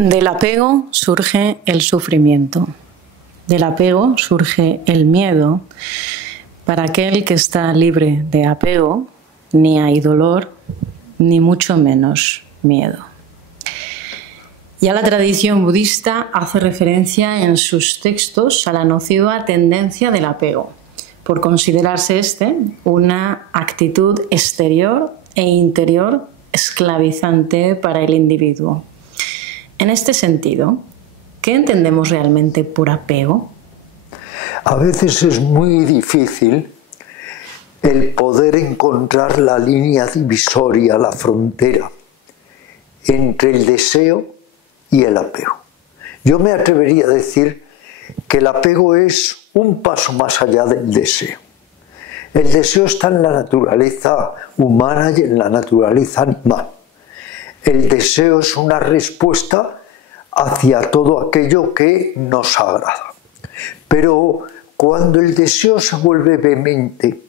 Del apego surge el sufrimiento. Del apego surge el miedo. Para aquel que está libre de apego, ni hay dolor, ni mucho menos miedo. Ya la tradición budista hace referencia en sus textos a la nociva tendencia del apego, por considerarse una actitud exterior e interior esclavizante para el individuo. En este sentido, ¿qué entendemos realmente por apego? A veces es muy difícil el poder encontrar la línea divisoria, la frontera entre el deseo y el apego. Yo me atrevería a decir que el apego es un paso más allá del deseo. El deseo está en la naturaleza humana y en la naturaleza animal. El deseo es una respuesta hacia todo aquello que nos agrada. Pero cuando el deseo se vuelve vehemente,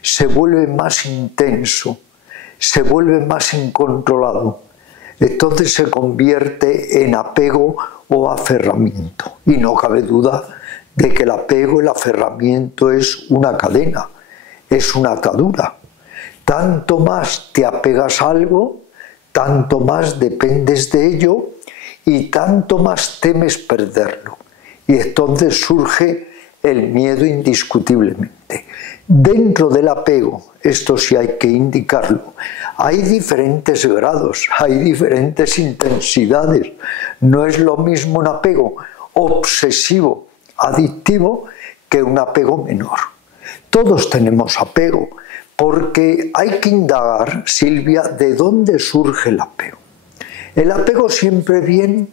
se vuelve más intenso, se vuelve más incontrolado, entonces se convierte en apego o aferramiento. Y no cabe duda de que el apego, el aferramiento es una cadena, es una atadura. Tanto más te apegas a algo, tanto más dependes de ello y tanto más temes perderlo. Y entonces surge el miedo indiscutiblemente. Dentro del apego, esto sí hay que indicarlo, hay diferentes grados, hay diferentes intensidades. No es lo mismo un apego obsesivo, adictivo, que un apego menor. Todos tenemos apego, porque hay que indagar, Silvia, de dónde surge el apego. El apego siempre viene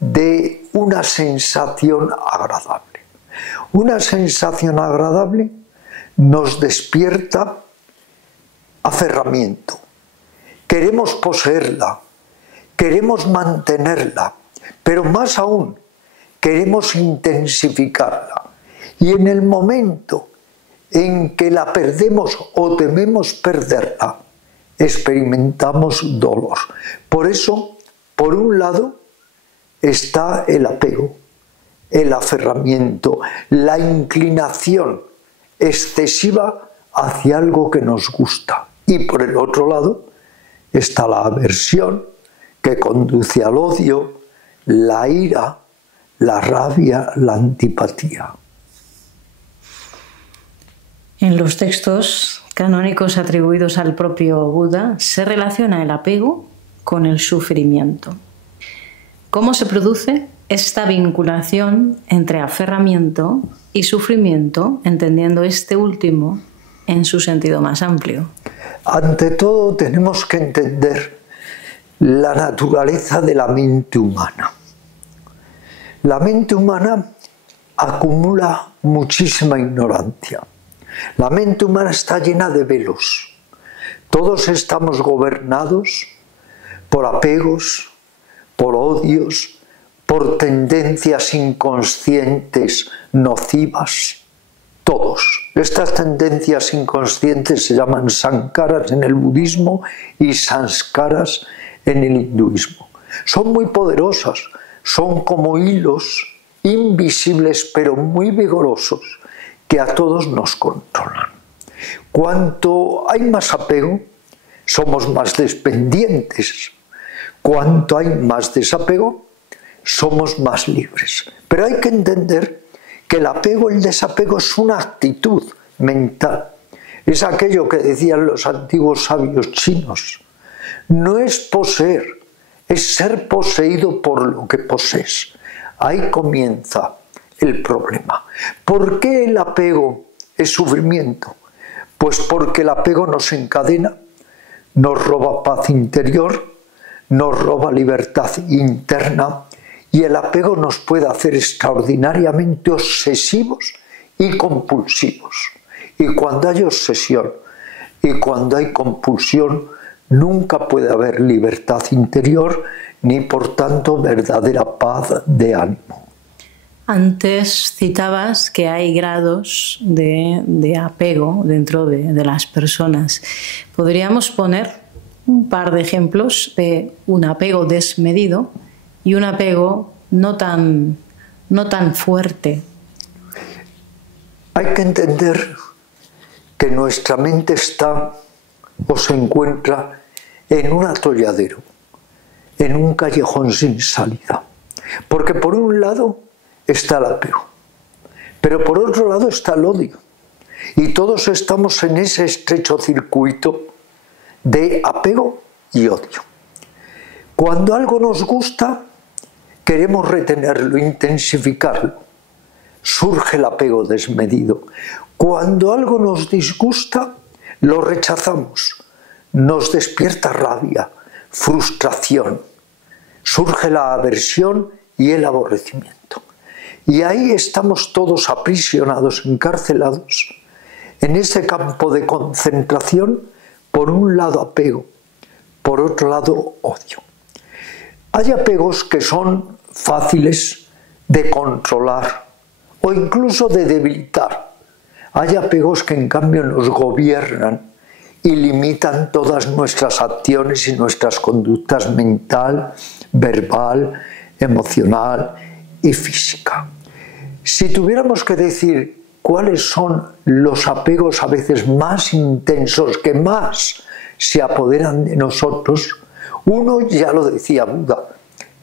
de una sensación agradable. Una sensación agradable nos despierta aferramiento. Queremos poseerla, queremos mantenerla, pero más aún, queremos intensificarla. Y en el momento en que la perdemos o tememos perderla, experimentamos dolor. Por eso, por un lado, está el apego, el aferramiento, la inclinación excesiva hacia algo que nos gusta. Y por el otro lado está la aversión, que conduce al odio, la ira, la rabia, la antipatía. En los textos canónicos atribuidos al propio Buda se relaciona el apego con el sufrimiento. ¿Cómo se produce esta vinculación entre aferramiento y sufrimiento, entendiendo este último en su sentido más amplio? Ante todo tenemos que entender la naturaleza de la mente humana. La mente humana acumula muchísima ignorancia. La mente humana está llena de velos. Todos estamos gobernados por apegos, por odios, por tendencias inconscientes nocivas. Todos. Estas tendencias inconscientes se llaman sankaras en el budismo y sanskaras en el hinduismo. Son muy poderosas, son como hilos invisibles pero muy vigorosos que a todos nos controlan. Cuanto hay más apego, somos más dependientes. Cuanto hay más desapego, somos más libres. Pero hay que entender que el apego, el desapego es una actitud mental. Es aquello que decían los antiguos sabios chinos. No es poseer, es ser poseído por lo que posees. Ahí comienza el problema. ¿Por qué el apego es sufrimiento? Pues porque el apego nos encadena, nos roba paz interior, nos roba libertad interna y el apego nos puede hacer extraordinariamente obsesivos y compulsivos. Y cuando hay obsesión y cuando hay compulsión, nunca puede haber libertad interior ni por tanto verdadera paz de ánimo. Antes citabas que hay grados de apego dentro de las personas. ¿Podríamos poner un par de ejemplos de un apego desmedido y un apego no tan fuerte. Hay que entender que nuestra mente está o se encuentra en un atolladero, en un callejón sin salida. Porque por un lado está el apego, pero por otro lado está el odio. Y todos estamos en ese estrecho circuito de apego y odio. Cuando algo nos gusta, queremos retenerlo, intensificarlo. Surge el apego desmedido. Cuando algo nos disgusta, lo rechazamos. Nos despierta rabia, frustración. Surge la aversión y el aborrecimiento. Y ahí estamos todos aprisionados, encarcelados, en ese campo de concentración, por un lado apego, por otro lado odio. Hay apegos que son fáciles de controlar o incluso de debilitar. Hay apegos que en cambio nos gobiernan y limitan todas nuestras acciones y nuestras conductas mental, verbal, emocional y física. Si tuviéramos que decir cuáles son los apegos a veces más intensos, que más se apoderan de nosotros, uno ya lo decía Buda,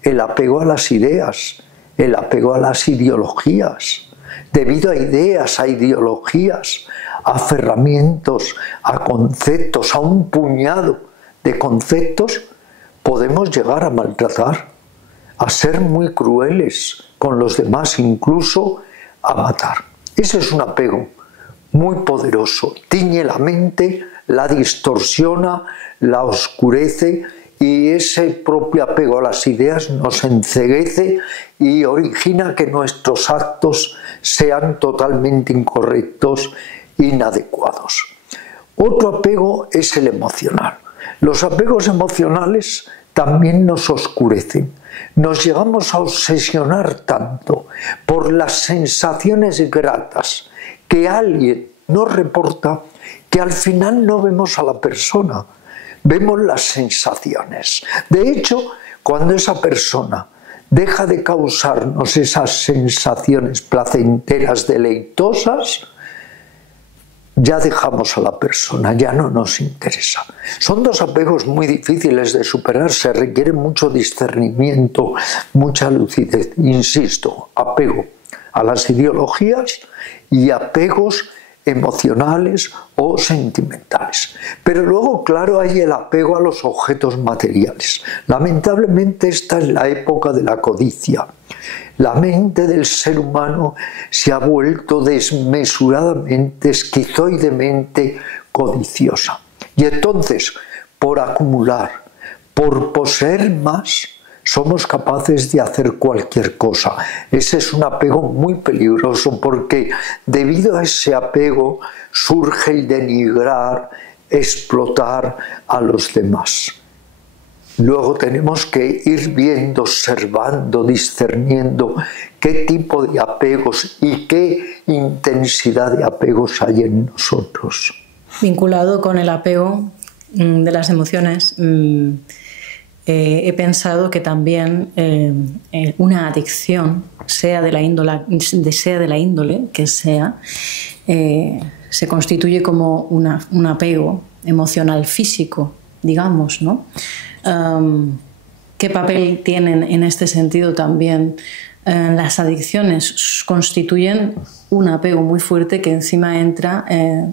el apego a las ideas, el apego a las ideologías. Debido a ideas, a ideologías, a aferramientos, a conceptos, a un puñado de conceptos, podemos llegar a maltratar, a ser muy crueles con los demás, incluso a matar. Ese es un apego muy poderoso, tiñe la mente, la distorsiona, la oscurece, y ese propio apego a las ideas nos enceguece y origina que nuestros actos sean totalmente incorrectos, inadecuados. Otro apego es el emocional. Los apegos emocionales también nos oscurecen. Nos llegamos a obsesionar tanto por las sensaciones gratas que alguien nos reporta que al final no vemos a la persona, vemos las sensaciones. De hecho, cuando esa persona deja de causarnos esas sensaciones placenteras, deleitosas, ya dejamos a la persona, ya no nos interesa. Son dos apegos muy difíciles de superar, se requiere mucho discernimiento, mucha lucidez. Insisto, apego a las ideologías y apegos emocionales o sentimentales. Pero luego, claro, hay el apego a los objetos materiales. Lamentablemente esta es la época de la codicia. La mente del ser humano se ha vuelto desmesuradamente, esquizoidemente codiciosa. Y entonces, por acumular, por poseer más, somos capaces de hacer cualquier cosa. Ese es un apego muy peligroso porque debido a ese apego surge el denigrar, explotar a los demás. Luego tenemos que ir viendo, observando, discerniendo qué tipo de apegos y qué intensidad de apegos hay en nosotros. Vinculado con el apego de las emociones, he pensado que también una adicción, sea de la índole que sea, se constituye como un apego emocional físico, digamos, ¿no? ¿Qué papel tienen en este sentido también las adicciones? Constituyen un apego muy fuerte que encima entra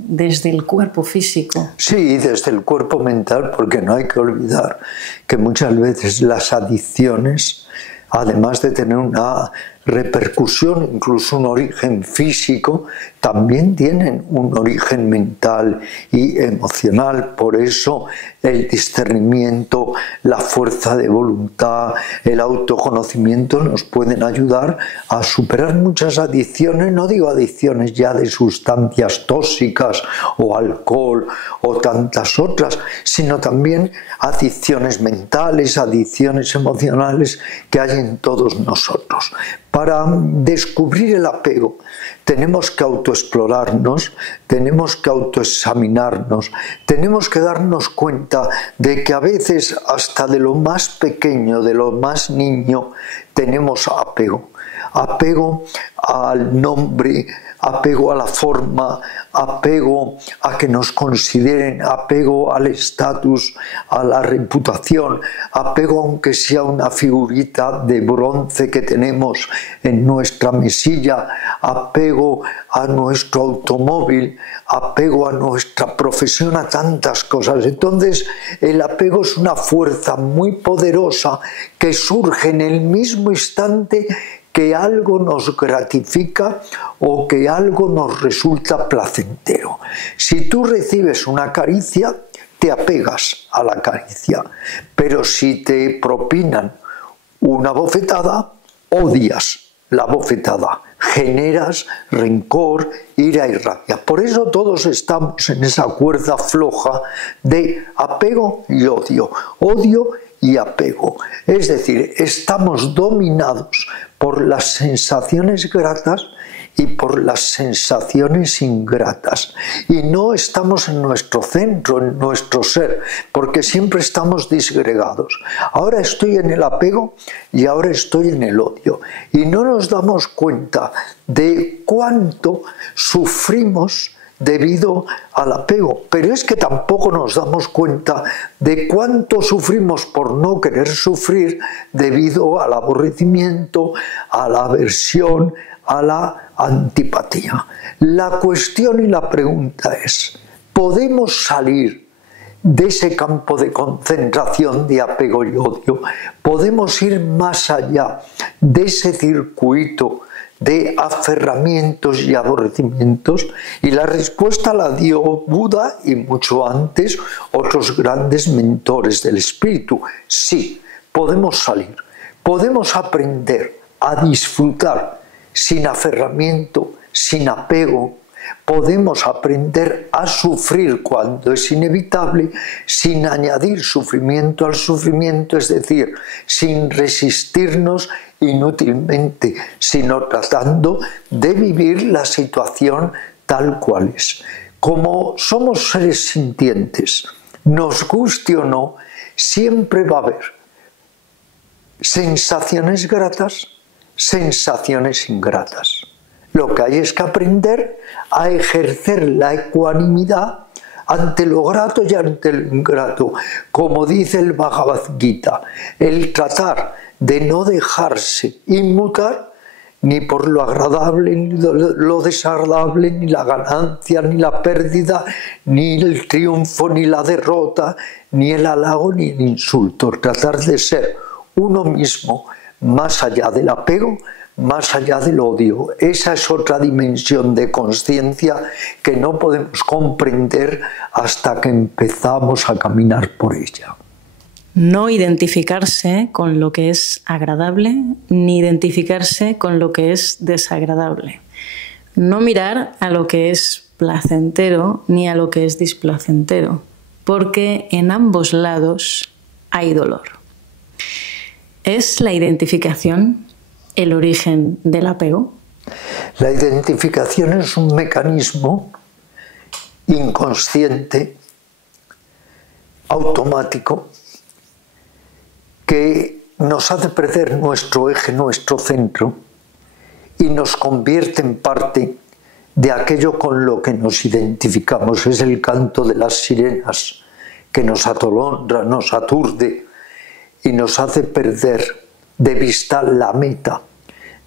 desde el cuerpo físico. Sí, desde el cuerpo mental, porque no hay que olvidar que muchas veces las adicciones, además de tener una repercusión, incluso un origen físico, también tienen un origen mental y emocional. Por eso el discernimiento, la fuerza de voluntad, el autoconocimiento nos pueden ayudar a superar muchas adicciones. No digo adicciones ya de sustancias tóxicas o alcohol o tantas otras, sino también adicciones mentales, adicciones emocionales que hay en todos nosotros. Para descubrir el apego tenemos que autoexplorarnos, tenemos que autoexaminarnos, tenemos que darnos cuenta de que a veces hasta de lo más pequeño, de lo más niño, tenemos apego. Apego al nombre, apego a la forma, apego a que nos consideren, apego al estatus, a la reputación, apego aunque sea una figurita de bronce que tenemos en nuestra mesilla, apego a nuestro automóvil, apego a nuestra profesión, a tantas cosas. Entonces, el apego es una fuerza muy poderosa que surge en el mismo instante que algo nos gratifica o que algo nos resulta placentero. Si tú recibes una caricia, te apegas a la caricia, pero si te propinan una bofetada, odias la bofetada, generas rencor, ira y rabia. Por eso todos estamos en esa cuerda floja de apego y odio, odio y apego. Es decir, estamos dominados por las sensaciones gratas y por las sensaciones ingratas. Y no estamos en nuestro centro, en nuestro ser, porque siempre estamos disgregados. Ahora estoy en el apego y ahora estoy en el odio. Y no nos damos cuenta de cuánto sufrimos debido al apego, pero es que tampoco nos damos cuenta de cuánto sufrimos por no querer sufrir debido al aborrecimiento, a la aversión, a la antipatía. La cuestión y la pregunta es, ¿podemos salir de ese campo de concentración de apego y odio? ¿Podemos ir más allá de ese circuito de aferramientos y aborrecimientos? Y la respuesta la dio Buda y mucho antes otros grandes mentores del espíritu. Sí, podemos salir, podemos aprender a disfrutar sin aferramiento, sin apego, podemos aprender a sufrir cuando es inevitable, sin añadir sufrimiento al sufrimiento, es decir, sin resistirnos inútilmente, sino tratando de vivir la situación tal cual es. Como somos seres sintientes, nos guste o no, siempre va a haber sensaciones gratas, sensaciones ingratas. Lo que hay es que aprender a ejercer la ecuanimidad ante lo grato y ante lo ingrato. Como dice el Bhagavad Gita, el tratar de no dejarse inmutar ni por lo agradable, ni lo desagradable, ni la ganancia, ni la pérdida, ni el triunfo, ni la derrota, ni el halago, ni el insulto. Tratar de ser uno mismo más allá del apego, más allá del odio. Esa es otra dimensión de conciencia que no podemos comprender hasta que empezamos a caminar por ella. No identificarse con lo que es agradable, ni identificarse con lo que es desagradable. No mirar a lo que es placentero ni a lo que es displacentero, porque en ambos lados hay dolor. ¿Es la identificación el origen del apego? La identificación es un mecanismo inconsciente, automático, que nos hace perder nuestro eje, nuestro centro, y nos convierte en parte de aquello con lo que nos identificamos. Es el canto de las sirenas que nos atolondra, nos aturde y nos hace perder de vista la meta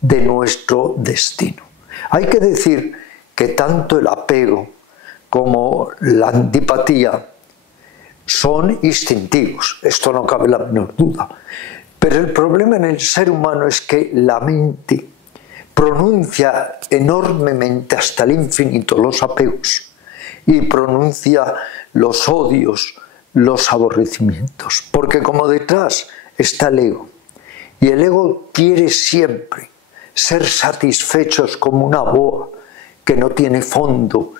de nuestro destino. Hay que decir que tanto el apego como la antipatía son instintivos, esto no cabe la menor duda. Pero el problema en el ser humano es que la mente pronuncia enormemente hasta el infinito los apegos y pronuncia los odios, los aborrecimientos. Porque como detrás está el ego, y el ego quiere siempre ser satisfechos como una boa que no tiene fondo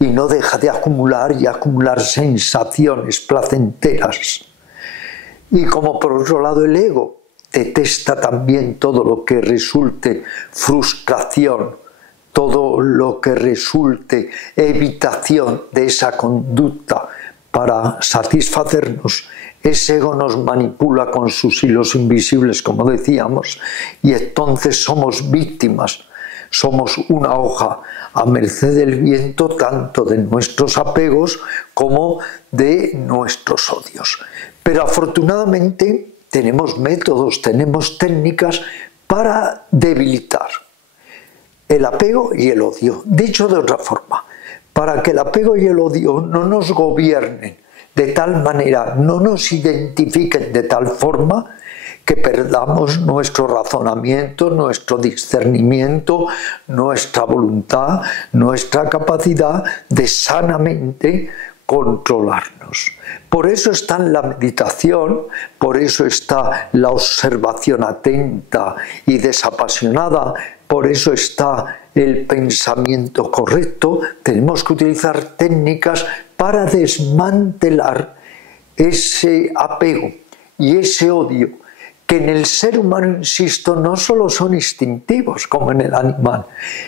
y no deja de acumular y acumular sensaciones placenteras. Y como por otro lado el ego detesta también todo lo que resulte frustración, todo lo que resulte evitación de esa conducta para satisfacernos, ese ego nos manipula con sus hilos invisibles, como decíamos, y entonces somos víctimas, somos una hoja a merced del viento tanto de nuestros apegos como de nuestros odios. Pero afortunadamente tenemos métodos, tenemos técnicas para debilitar el apego y el odio. Dicho de otra forma, para que el apego y el odio no nos gobiernen de tal manera, no nos identifiquen de tal forma que perdamos nuestro razonamiento, nuestro discernimiento, nuestra voluntad, nuestra capacidad de sanamente controlarnos. Por eso está la meditación, por eso está la observación atenta y desapasionada, por eso está el pensamiento correcto. Tenemos que utilizar técnicas para desmantelar ese apego y ese odio, que en el ser humano, insisto, no solo son instintivos como en el animal,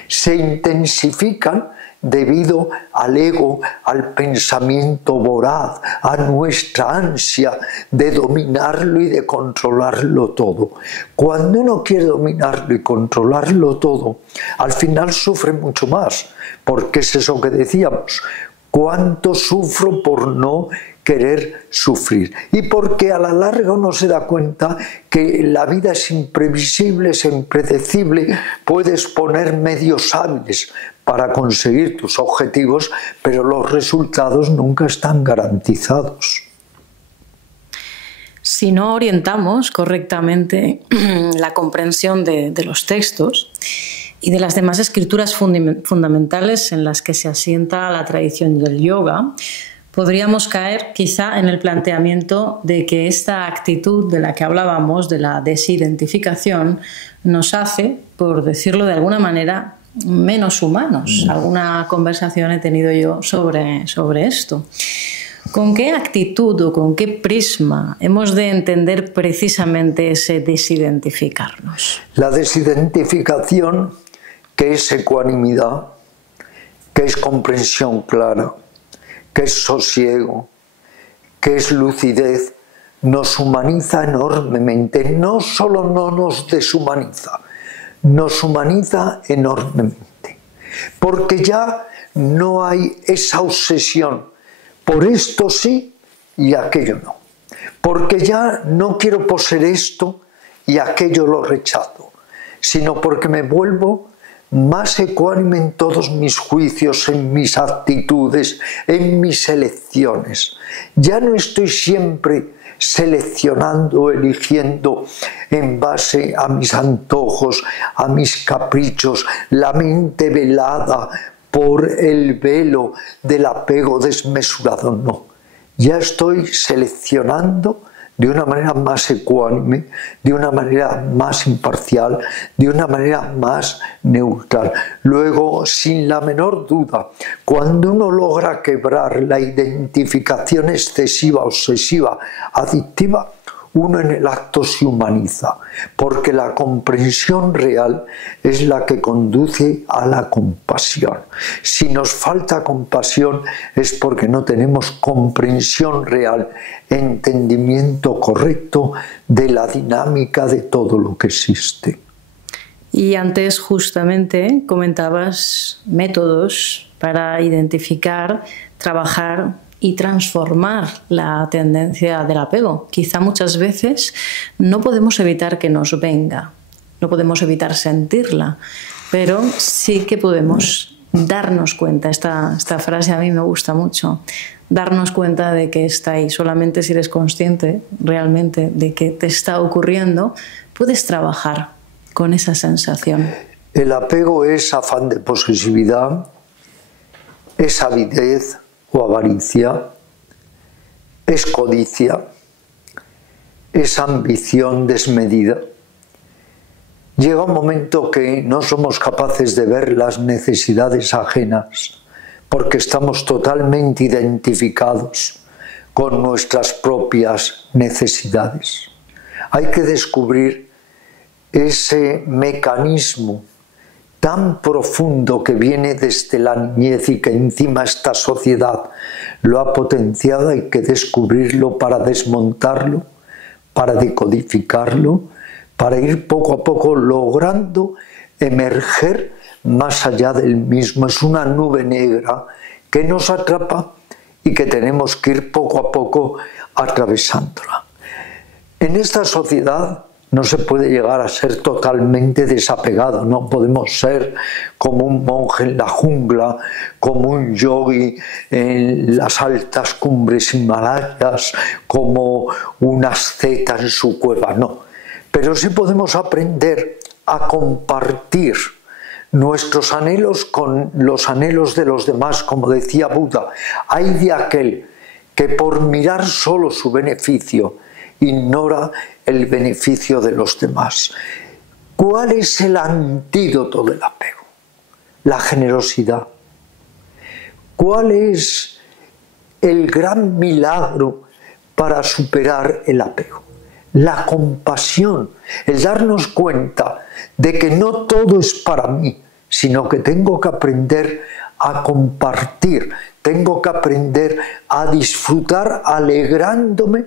se intensifican debido al ego, al pensamiento voraz, a nuestra ansia de dominarlo y de controlarlo todo. Cuando uno quiere dominarlo y controlarlo todo, al final sufre mucho más, porque es eso que decíamos, cuánto sufro por no querer sufrir, y porque a la larga uno se da cuenta que la vida es imprevisible, es impredecible, puedes poner medios hábiles para conseguir tus objetivos, pero los resultados nunca están garantizados. Si no orientamos correctamente la comprensión de los textos y de las demás escrituras fundamentales en las que se asienta la tradición del yoga, podríamos caer quizá en el planteamiento de que esta actitud de la que hablábamos, de la desidentificación, nos hace, por decirlo de alguna manera, menos humanos. Alguna conversación he tenido yo sobre esto. ¿Con qué actitud o con qué prisma hemos de entender precisamente ese desidentificarnos? La desidentificación, que es ecuanimidad, que es comprensión clara, que es sosiego, que es lucidez, nos humaniza enormemente. No solo no nos deshumaniza, nos humaniza enormemente. Porque ya no hay esa obsesión por esto sí y aquello no. Porque ya no quiero poseer esto y aquello lo rechazo, sino porque me vuelvo más ecuánime en todos mis juicios, en mis actitudes, en mis elecciones. Ya no estoy siempre seleccionando, eligiendo en base a mis antojos, a mis caprichos, la mente velada por el velo del apego desmesurado. No, ya estoy seleccionando de una manera más ecuánime, de una manera más imparcial, de una manera más neutral. Luego, sin la menor duda, cuando uno logra quebrar la identificación excesiva, obsesiva, adictiva, uno en el acto se humaniza, porque la comprensión real es la que conduce a la compasión. Si nos falta compasión es porque no tenemos comprensión real, entendimiento correcto de la dinámica de todo lo que existe. Y antes justamente comentabas métodos para identificar, trabajar y transformar la tendencia del apego. Quizá muchas veces no podemos evitar que nos venga, no podemos evitar sentirla, pero sí que podemos darnos cuenta. Esta frase a mí me gusta mucho. Darnos cuenta de que está ahí. Solamente si eres consciente realmente de que te está ocurriendo, puedes trabajar con esa sensación. El apego es afán de posesividad, es avidez o avaricia, es codicia, es ambición desmedida. Llega un momento que no somos capaces de ver las necesidades ajenas porque estamos totalmente identificados con nuestras propias necesidades. Hay que descubrir ese mecanismo tan profundo que viene desde la niñez y que encima esta sociedad lo ha potenciado. Hay que descubrirlo para desmontarlo, para decodificarlo, para ir poco a poco logrando emerger más allá del mismo. Es una nube negra que nos atrapa y que tenemos que ir poco a poco atravesándola. En esta sociedad no se puede llegar a ser totalmente desapegado, no podemos ser como un monje en la jungla, como un yogi en las altas cumbres himalayas, como un asceta en su cueva, no. Pero sí podemos aprender a compartir nuestros anhelos con los anhelos de los demás, como decía Buda. Hay de aquel que por mirar solo su beneficio ignora el beneficio de los demás. ¿Cuál es el antídoto del apego? La generosidad. ¿Cuál es el gran milagro para superar el apego? La compasión, el darnos cuenta de que no todo es para mí, sino que tengo que aprender a compartir, tengo que aprender a disfrutar alegrándome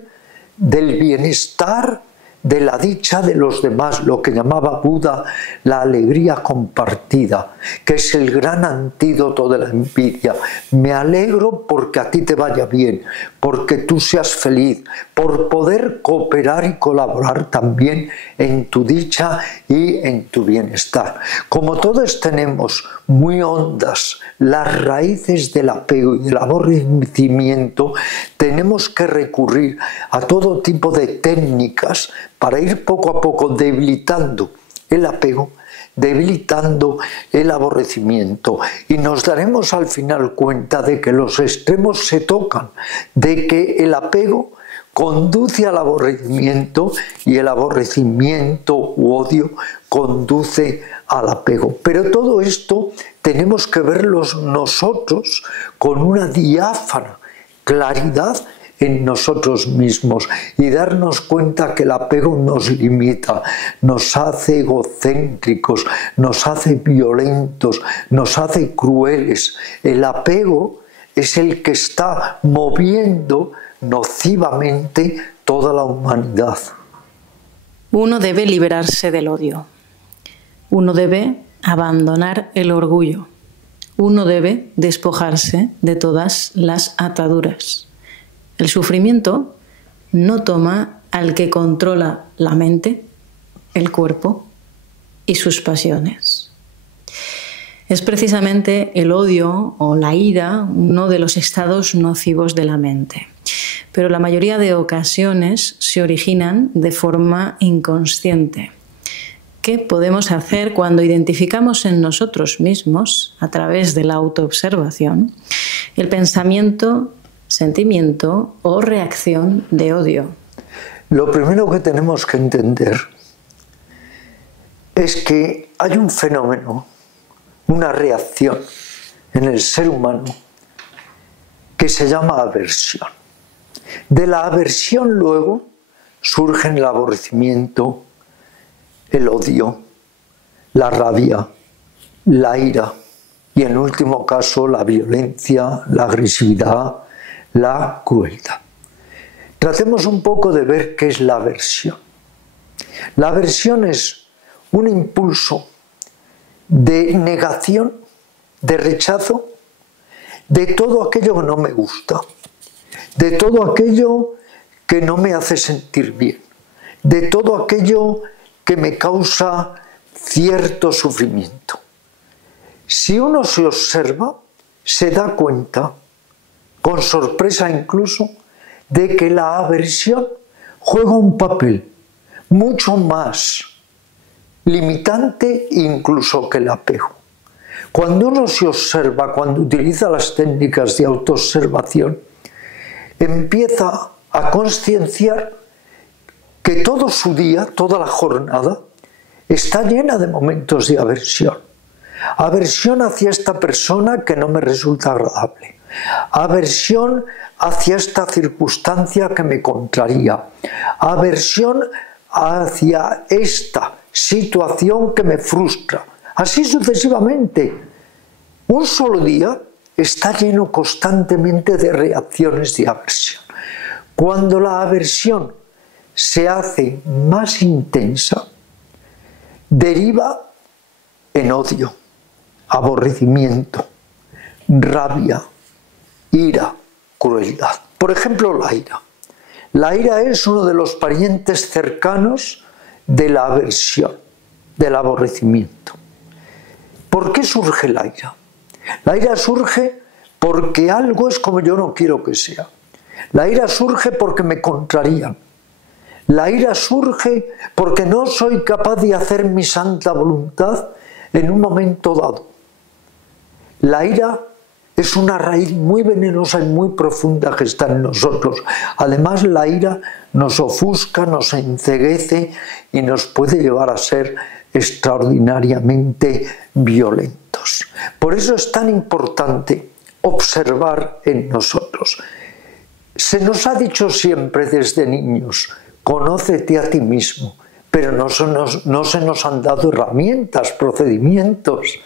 del bienestar, de la dicha de los demás, lo que llamaba Buda la alegría compartida, que es el gran antídoto de la envidia. Me alegro porque a ti te vaya bien, porque tú seas feliz, por poder cooperar y colaborar también en tu dicha y en tu bienestar. Como todos tenemos muy hondas las raíces del apego y del aborrecimiento, tenemos que recurrir a todo tipo de técnicas para ir poco a poco debilitando el apego, debilitando el aborrecimiento, y nos daremos al final cuenta de que los extremos se tocan, de que el apego conduce al aborrecimiento y el aborrecimiento u odio conduce al apego. Pero todo esto tenemos que verlos nosotros con una diáfana claridad en nosotros mismos y darnos cuenta que el apego nos limita, nos hace egocéntricos, nos hace violentos, nos hace crueles. El apego es el que está moviendo nocivamente toda la humanidad. Uno debe liberarse del odio. Uno debe abandonar el orgullo. Uno debe despojarse de todas las ataduras. El sufrimiento no toma al que controla la mente, el cuerpo y sus pasiones. Es precisamente el odio o la ira uno de los estados nocivos de la mente. Pero la mayoría de ocasiones se originan de forma inconsciente. ¿Qué podemos hacer cuando identificamos en nosotros mismos, a través de la autoobservación, el pensamiento, sentimiento o reacción de odio? Lo primero que tenemos que entender es que hay un fenómeno, una reacción en el ser humano que se llama aversión. De la aversión luego surgen el aborrecimiento, el odio, la rabia, la ira y en último caso la violencia, la agresividad, la crueldad. Tratemos un poco de ver qué es la aversión. La aversión es un impulso de negación, de rechazo de todo aquello que no me gusta, de todo aquello que no me hace sentir bien, de todo aquello que me causa cierto sufrimiento. Si uno se observa, se da cuenta, con sorpresa incluso, de que la aversión juega un papel mucho más limitante incluso que el apego. Cuando uno se observa, cuando utiliza las técnicas de autoobservación, empieza a concienciar que todo su día, toda la jornada, está llena de momentos de aversión. Aversión hacia esta persona que no me resulta agradable. Aversión hacia esta circunstancia que me contraría. Aversión hacia esta situación que me frustra. Así sucesivamente. Un solo día está lleno constantemente de reacciones de aversión. Cuando la aversión se hace más intensa, deriva en odio, aborrecimiento, rabia, ira, crueldad. Por ejemplo, la ira. La ira es uno de los parientes cercanos de la aversión, del aborrecimiento. ¿Por qué surge la ira? La ira surge porque algo es como yo no quiero que sea. La ira surge porque me contrarían. La ira surge porque no soy capaz de hacer mi santa voluntad en un momento dado. La ira es una raíz muy venenosa y muy profunda que está en nosotros. Además, la ira nos ofusca, nos enceguece y nos puede llevar a ser extraordinariamente violentos. Por eso es tan importante observar en nosotros. Se nos ha dicho siempre desde niños, conócete a ti mismo, pero no se nos han dado herramientas, procedimientos.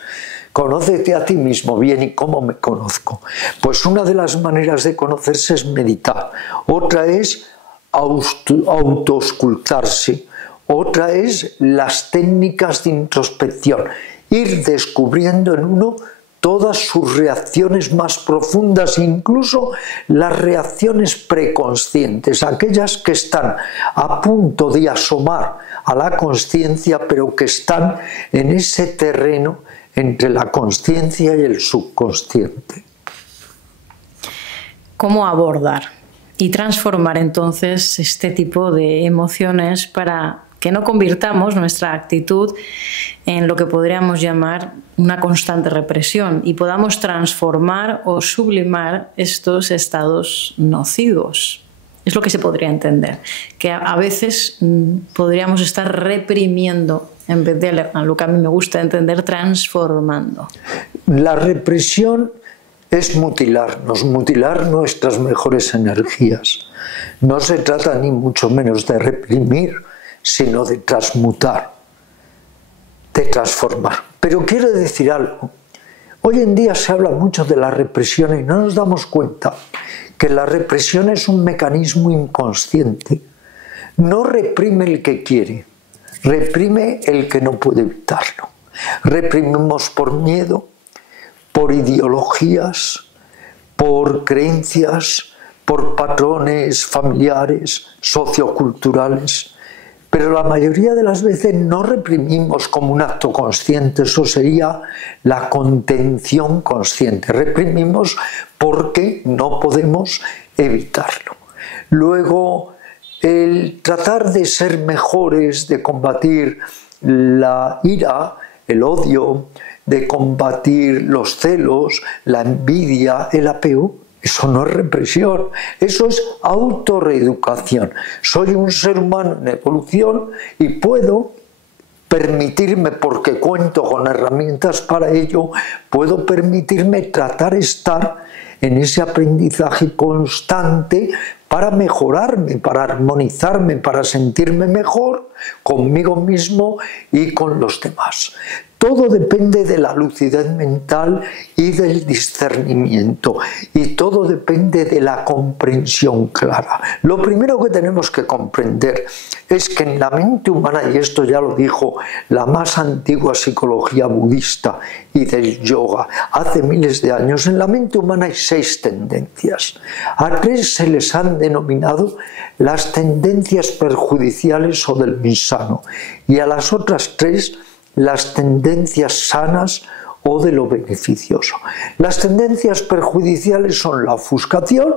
Conócete a ti mismo bien. ¿Y cómo me conozco? Pues una de las maneras de conocerse es meditar. Otra es autoescultarse. Otra es las técnicas de introspección. Ir descubriendo en uno todas sus reacciones más profundas, incluso las reacciones preconscientes, aquellas que están a punto de asomar a la consciencia, pero que están en ese terreno entre la consciencia y el subconsciente. ¿Cómo abordar y transformar entonces este tipo de emociones para que no convirtamos nuestra actitud en lo que podríamos llamar una constante represión y podamos transformar o sublimar estos estados nocivos? Es lo que se podría entender, que a veces podríamos estar reprimiendo en vez de lo que a mí me gusta entender, transformando. La represión es mutilar nuestras mejores energías. No se trata ni mucho menos de reprimir, sino de transmutar, de transformar. Pero quiero decir algo. Hoy en día se habla mucho de la represión y no nos damos cuenta que la represión es un mecanismo inconsciente. No reprime el que quiere, reprime el que no puede evitarlo. Reprimimos por miedo, por ideologías, por creencias, por patrones familiares, socioculturales. Pero la mayoría de las veces no reprimimos como un acto consciente, eso sería la contención consciente. Reprimimos porque no podemos evitarlo. Luego, el tratar de ser mejores, de combatir la ira, el odio, de combatir los celos, la envidia, el apego, eso no es represión, eso es autorreeducación. Soy un ser humano en evolución y puedo permitirme, porque cuento con herramientas para ello, puedo permitirme tratar de estar en ese aprendizaje constante para mejorarme, para armonizarme, para sentirme mejor conmigo mismo y con los demás. Todo depende de la lucidez mental y del discernimiento, y todo depende de la comprensión clara. Lo primero que tenemos que comprender es que en la mente humana, y esto ya lo dijo la más antigua psicología budista y del yoga, hace miles de años, en la mente humana hay 6 tendencias. A 3 se les han denominado las tendencias perjudiciales o del insano, y a las otras 3 las tendencias sanas o de lo beneficioso. Las tendencias perjudiciales son la ofuscación,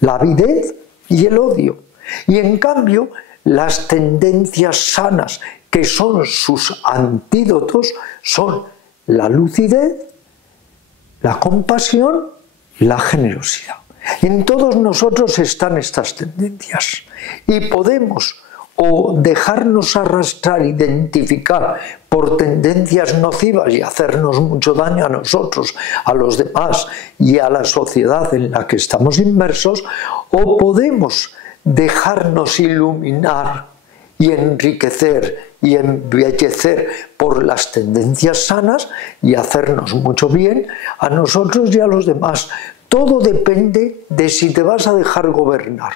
la avidez y el odio. Y en cambio, las tendencias sanas, que son sus antídotos, son la lucidez, la compasión, la generosidad. En todos nosotros están estas tendencias y podemos o dejarnos arrastrar, identificar por tendencias nocivas y hacernos mucho daño a nosotros, a los demás y a la sociedad en la que estamos inmersos, o podemos dejarnos iluminar y enriquecer y embellecer por las tendencias sanas y hacernos mucho bien a nosotros y a los demás. Todo depende de si te vas a dejar gobernar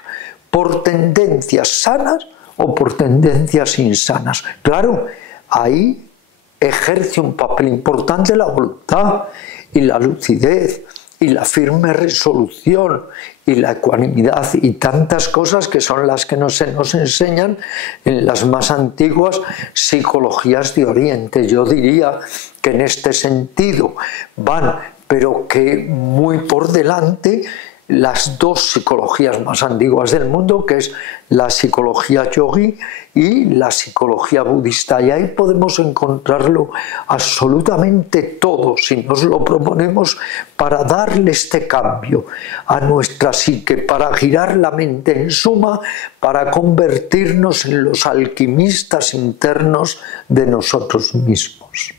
por tendencias sanas o por tendencias insanas. Claro, ahí ejerce un papel importante la voluntad y la lucidez y la firme resolución y la ecuanimidad y tantas cosas que son las que se nos enseñan en las más antiguas psicologías de Oriente. Yo diría que en este sentido van, pero que muy por delante, las dos psicologías más antiguas del mundo, que es la psicología yogui y la psicología budista. Y ahí podemos encontrarlo absolutamente todo, si nos lo proponemos, para darle este cambio a nuestra psique, para girar la mente en suma, para convertirnos en los alquimistas internos de nosotros mismos.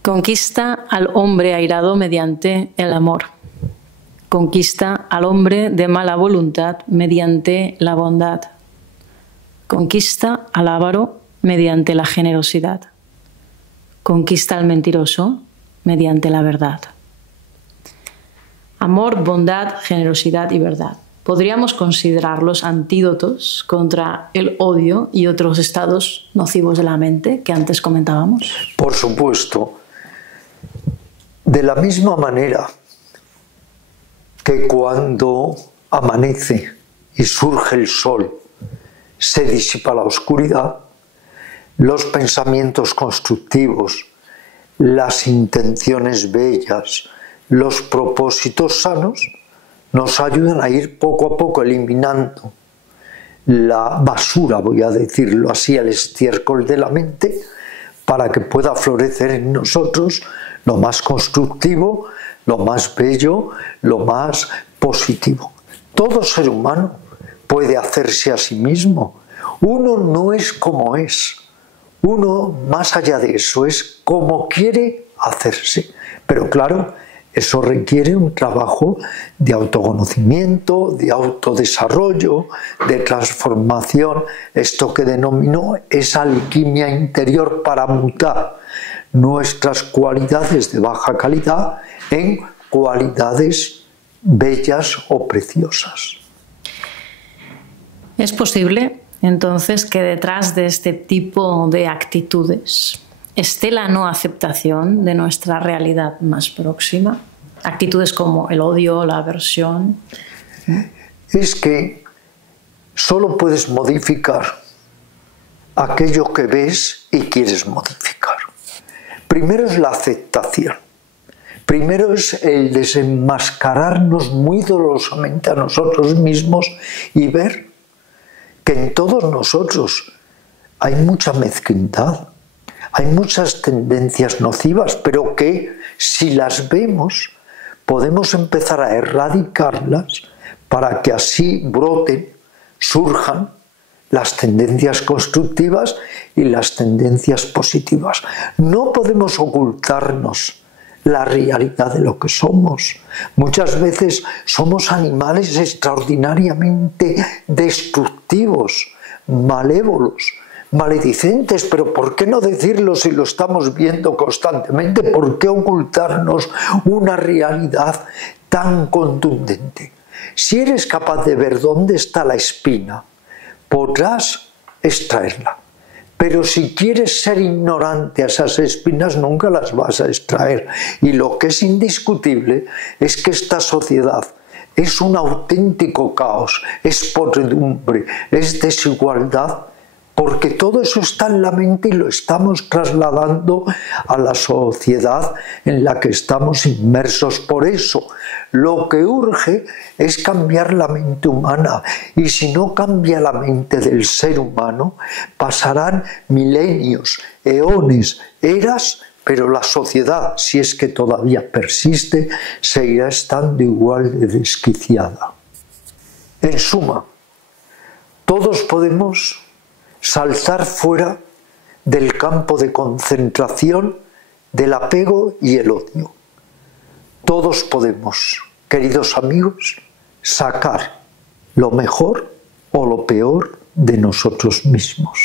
Conquista al hombre airado mediante el amor. Conquista al hombre de mala voluntad mediante la bondad. Conquista al avaro mediante la generosidad. Conquista al mentiroso mediante la verdad. Amor, bondad, generosidad y verdad. ¿Podríamos considerarlos antídotos contra el odio y otros estados nocivos de la mente que antes comentábamos? Por supuesto. De la misma manera que cuando amanece y surge el sol, se disipa la oscuridad, los pensamientos constructivos, las intenciones bellas, los propósitos sanos, nos ayudan a ir poco a poco eliminando la basura, voy a decirlo así, el estiércol de la mente, para que pueda florecer en nosotros lo más constructivo, lo más bello, lo más positivo. Todo ser humano puede hacerse a sí mismo. Uno no es como es. Uno, más allá de eso, es como quiere hacerse. Pero claro, eso requiere un trabajo de autoconocimiento, de autodesarrollo, de transformación. Esto que denominó esa alquimia interior para mutar nuestras cualidades de baja calidad en cualidades bellas o preciosas. ¿Es posible, entonces, que detrás de este tipo de actitudes esté la no aceptación de nuestra realidad más próxima? Actitudes como el odio, la aversión. Es que solo puedes modificar aquello que ves y quieres modificar. Primero es la aceptación. Primero es el desenmascararnos muy dolorosamente a nosotros mismos y ver que en todos nosotros hay mucha mezquindad, hay muchas tendencias nocivas, pero que si las vemos podemos empezar a erradicarlas para que así broten, surjan las tendencias constructivas y las tendencias positivas. No podemos ocultarnos la realidad de lo que somos. Muchas veces somos animales extraordinariamente destructivos, malévolos, maledicentes, pero ¿por qué no decirlo si lo estamos viendo constantemente? ¿Por qué ocultarnos una realidad tan contundente? Si eres capaz de ver dónde está la espina, podrás extraerla. Pero si quieres ser ignorante a esas espinas, nunca las vas a extraer. Y lo que es indiscutible es que esta sociedad es un auténtico caos, es podredumbre, es desigualdad, porque todo eso está en la mente y lo estamos trasladando a la sociedad en la que estamos inmersos. Por eso, lo que urge es cambiar la mente humana, y si no cambia la mente del ser humano, pasarán milenios, eones, eras, pero la sociedad, si es que todavía persiste, seguirá estando igual de desquiciada. En suma, todos podemos saltar fuera del campo de concentración del apego y el odio. Todos podemos, queridos amigos, sacar lo mejor o lo peor de nosotros mismos.